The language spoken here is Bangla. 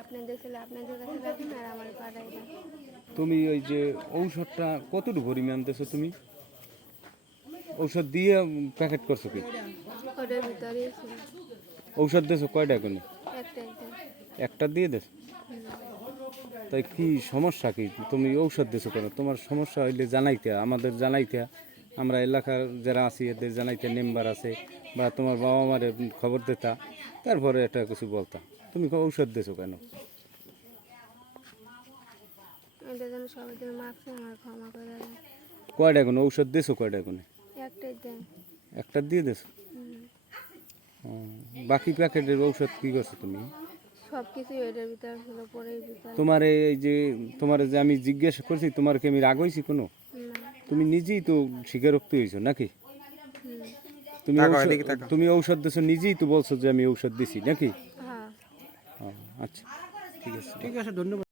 আপনাদের ছেলে আপনাদের কাছে রাখেন আর আমার পাড়ায় না। তুমি ওই যে ঔষধটা কতটুকু পরিমাণ আনতেছো তুমি? ঔষধ দিয়ে প্যাকেট করছো কি? ওটার ভিতরেই ছিল ঔষধ দিয়েছো কয়টা এখনই? একটা একটা। একটা দিয়ে দেছো? তাই কি সমস্যা কি? তুমি ঔষধ দিছো কেন? তোমার সমস্যা হইলে জানাইতে, আমাদের জানাইতে, আমরা এলাকার যারা আছি এদের জানাইতে, মেম্বার আছে বা তোমার বাবা মার খবর দিতা, তারপরে এটা কিছু বলতা। তুমি ঔষধ দিছো কেন? এটা যেন সবাই যেন মাপছে আমার ক্ষমা করে দেন। কয়টা এখন ঔষধ দিছো কয়টা এখন? একটাই দেন। একটা দিয়ে দিছো? বাকি প্যাকেটের ঔষধ কি করছো তুমি? সব কিছুই ওইটার ভিতরে ছিল, পরের ভিতরে। তোমার এই যে তোমার যে আমি জিজ্ঞাসা করছি, তোমার কি আমি রাগ হয়েছি কোনো? না। তুমি নিজেই তো স্বীকারোক্তি হয়েছো নাকি? তুমি তুমি ঔষধ দিছো, নিজেই তো বলছো যে আমি ঔষধ দিছি নাকি? হ্যাঁ। আচ্ছা, ঠিক আছে। ঠিক আছে, ধন্যবাদ।